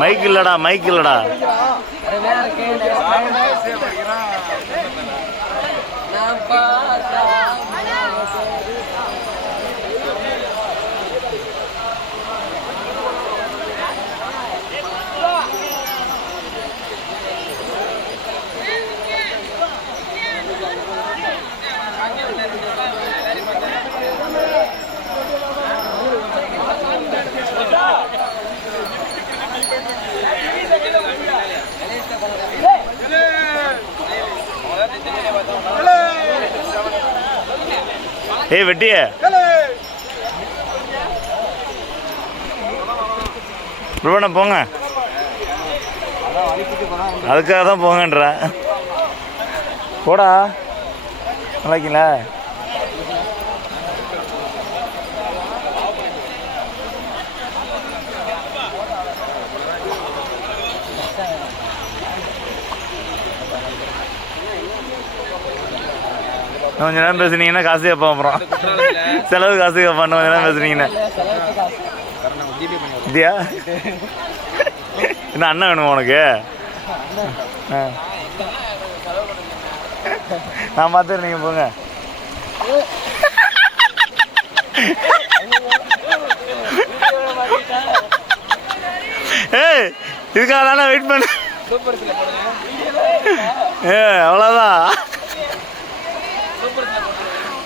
Mic இல்லடா mic இல்லடா அருமையா இருக்கு நான் பார்த்தா ஏய் வெட்டிய. பிரபண போங்க. அதுக்காக தான் போங்கன்ற போடா. நல்லா இருக்கீங்களா? கொஞ்ச நேரம் பேசுனீங்கன்னா காசு கேட்போம் அப்புறம். செலவு காசு கேட்பான்னு கொஞ்ச நேரம் பேசுனீங்கன்னா. இதியா என்ன அண்ணன் வேணுமா உனக்கு. நான் பார்த்துட்டு நீங்கள் போங்க. ஏய் இதுக்காக தானே வெயிட் பண்ண ஏ அவ்வளோதான்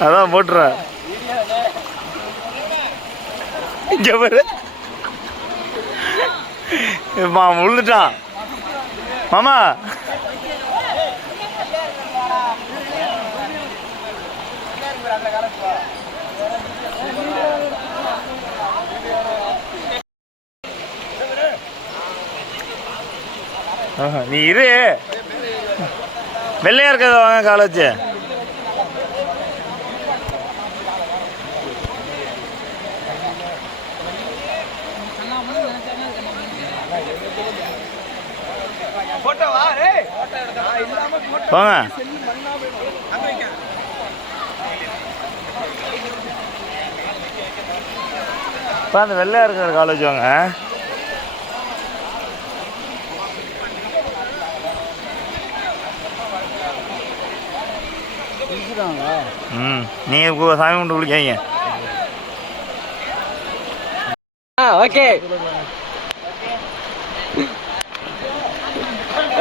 அதான் போட்டுறேன். இங்க பாரு. மா விழுந்துட்டான் மாமா. நீ இரு. வெள்ளையா இருக்கிறத வாங்க காலேஜ் போங்க. இப்போ அந்த வெள்ளையா இருக்கிற காலேஜ் வாங்க. ம் நீங்கள் சாமி கும்பிட்டு குளிக்காங்க ஆ ஓகே.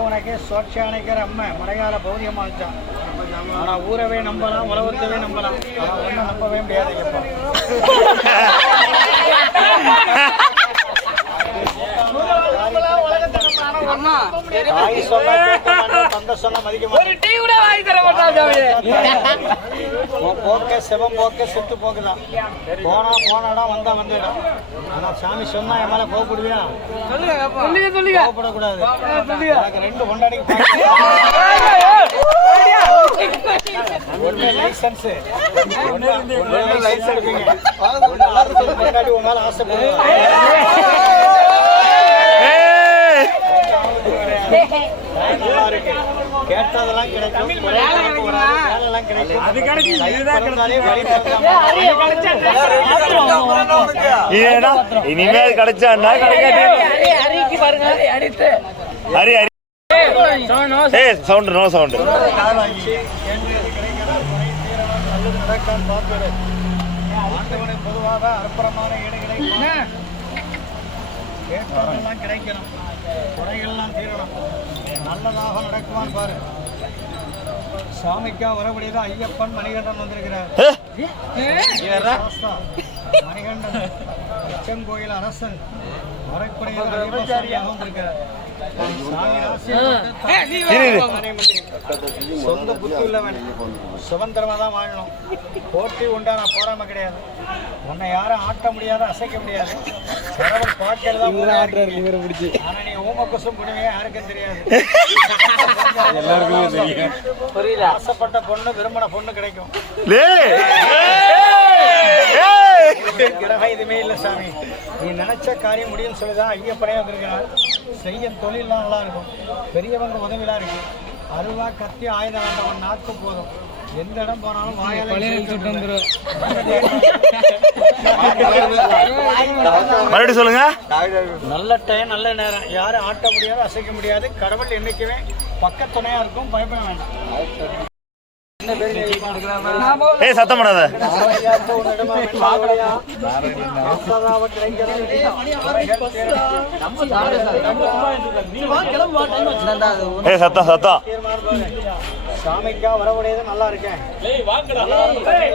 உனக்கு சோட்சானிக்கிற அம்மை மலையாள பௌரியமாச்சான் ஆனா ஊரவே நம்பலாம் உலகத்தவே நம்பலாம். ஆனா ஒன்றும் நம்பவே முடியாது தந்தை சொன்னா மதிக்க மாட்டேன். டீ கூட வாங்கி தர மாட்டாங்க உன் போக்க சிவம் போக்க செத்து போக்குதான் போனா போனாடா வந்தா வந்துடும் ஆனா சாமி சொன்னா என் மேல கோவப்படுவியா? சொல்லுங்க சொல்லுங்க கோவப்படக்கூடாது. எனக்கு ரெண்டு கொண்டாடிக்கு ஒண்ணு லைசன்ஸ் ஒண்ணு லைசன்ஸ் ஆறு கொண்டாடி உன் மேல ஆசைப்படுவேன். கேட்டதெல்லாம் கிடைக்கும். அது இனிமே கிடைச்சாண்டா கிடைக்காட்டி அரிக்கு பாருங்க அடித்து. ஹரி ஹரி ஏய் சவுண்ட் நோ சவுண்ட். பொதுவாக அற்புறமான கேட்டதெல்லாம் கிடைக்கணும். குறைகள்லாம் தீரணும். நல்லதாக நடக்குமான்னு பாரு. சாமிக்கா வரக்கூடியது ஐயப்பன் மணிகண்டன் வந்திருக்கிறார். மணிகண்டன் அரசன். வந்திருக்கிறார். சாமி ஆசீர்வாதம் சொந்த புத்தி உள்ளவன். சுதந்திரமா தான் வாழணும். போட்டி உண்டா நான் போடாம கிடையாது. உன்னை யாரும் ஆட்ட முடியாது அசைக்க முடியாது. பாட்டில் தான் ஆடுறாரு இவரை பிடிச்சி. ஊமக்குசும் குடிமையா யாருக்கும் தெரியாது. எல்லாருக்குமே தெரியும். புரியல. ஆசைப்பட்ட பொண்ணு விரும்பின பொண்ணு கிடைக்கும்! கிரகம் எதுவுமே இல்லை சாமி. நீ நினைச்ச காரியம் முடியும்னு சொல்லிதான் ஐயப்பனே வந்திருக்கிறார். செய்ய தொழில்லாம் நல்லா இருக்கும். பெரியவங்க உதவிலாம் இருக்கு. அருவா கத்தி ஆயுதம் வேண்டவன் நாக்கு போதும். எந்த இடம் போனாலும் மறுபடியும் சொல்லுங்க. நல்ல டைம் நல்ல நேரம். யாரும் ஆட்ட முடியாது அசைக்க முடியாது. கடவுள் என்னைக்குமே பக்கத்துணையா இருக்கும். பயப்பட வேண்டாம். ஏய் சத்தம் பண்ணாத ஏய் சத்தம் சத்தம். சாமிக்கா வரக்கூடியது நல்லா இருக்கேன்.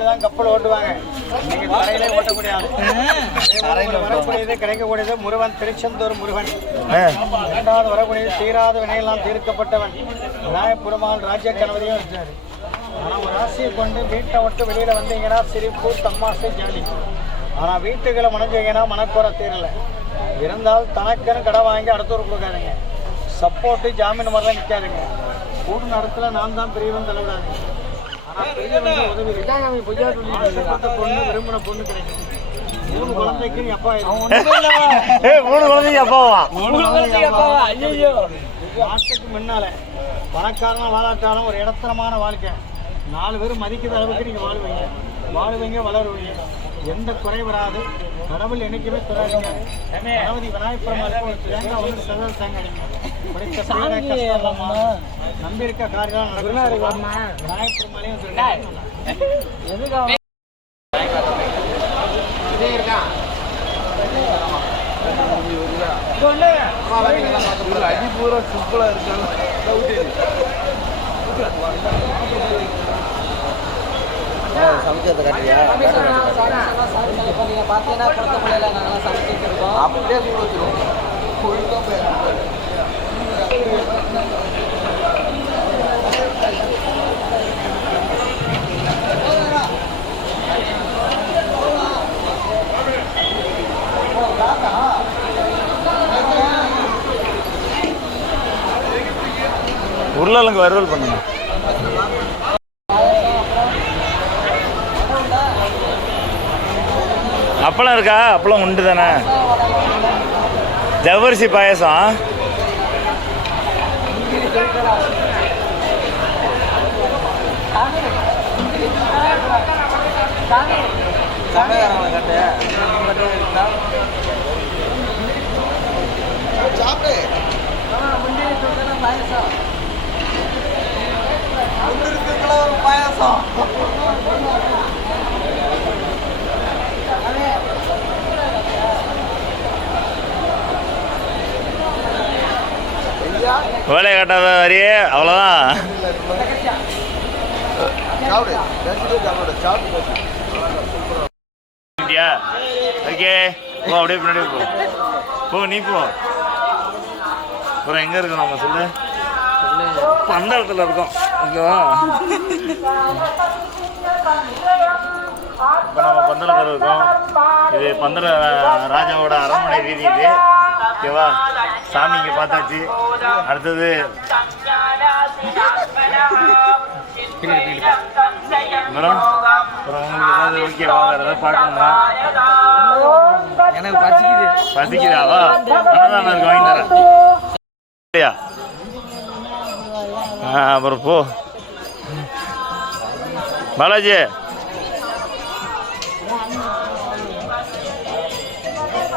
தான் கப்பல் ஓட்டுவாங்க. நீங்க தரையிலே ஓட்ட முடியாது அதே போல வரக்கூடியது கிடைக்கக்கூடியது முருகன் திருச்செந்தூர் முருகன். இரண்டாவது வரக்கூடியது தீராத வினையெல்லாம் தீர்க்கப்பட்டவன். விநாயகப் பெருமாள் ராஜ்ய கணவதியும் வச்சாரு ஆனா ஒரு ராசியை கொண்டு வீட்டை விட்டு வெளியில வந்தீங்கன்னா சிரிப்பு தம்மாசை ஜாலி. ஆனா வீட்டுகளை முனைஞ்சீங்கன்னா மனக்குறை தீரல. இருந்தால் தனக்குன்னு கடை வாங்கி அடுத்தவர் கொடுக்காதீங்க. சப்போர்ட்டு ஜாமீன் மாதிரிலாம் நிற்காதுங்க கூடு நடத்துல நான் தான் பெரியவன் தலைவிடாதீங்க ஆனா பெரியவங்க உதவி ஆசைப்பட்ட பொண்ணு விரும்பின பொண்ணு கிடைக்கும். மூணு குழந்தைக்கு நீ அப்பா மூணு குழந்தைங்க அப்பாவா நாட்டுக்கு முன்னால பணக்காரனா வாழாட்டாலும் ஒரு இடத்தரமான வாழ்க்கை. நாலு பேர் மதிக்கிற அளவுக்கு நீங்க வாழ்வீங்க. வாழ்வீங்க வளருவீங்க. எந்த குறை வராது. கடவுள் என்னைக்குமே துறாதீங்க கணபதி விநாயகப் பெருமாளுக்கு ஒரு தேங்காய் வந்து செதல் தேங்காய் படித்த பேரை கஷ்டம் நம்பி இருக்க காரியம் நடக்கும் விநாயகப் பெருமாளையும் சொல்லிட்டாங்க. நீங்க பாத்தீங்கன்னா கொடுத்த அப்படியே கூட வச்சிருவோம் உருளைங்க வறுவல் பண்ணுங்க. அப்பளம் இருக்கா? அப்பளம் உண்டு தானே ஜவ்வரிசி பாயசம். சாப்பிடு முன்னே பாயசம் பாயசம் வேலையை கட்டாத வரியே அவ்வளோதான் ஓகே. போ அப்படியே பின்னாடி போ. போ நீ போ. அப்புறம் எங்கே இருக்கோம் நம்ம சொல்லு? பந்தளத்தில் இருக்கோம். ஓகேவா? இப்போ நம்ம பந்தளத்தில் இருக்கோம். இது பந்தள ராஜாவோட அரண்மனை வீதி இது. ஓகேவா? சாமி இங்கே பார்த்தாச்சு. அடுத்தது. மேடம் அப்புறம் உங்களுக்கு ஏதாவது ஓகேவா வேறு ஏதாவது பார்க்கணுமா? எனக்கு பசிக்குது. பசிக்குதாவா? அன்னதானம் இருக்கு வாங்கி தரேன். இல்லையா அப்புறம் போ. பாலாஜி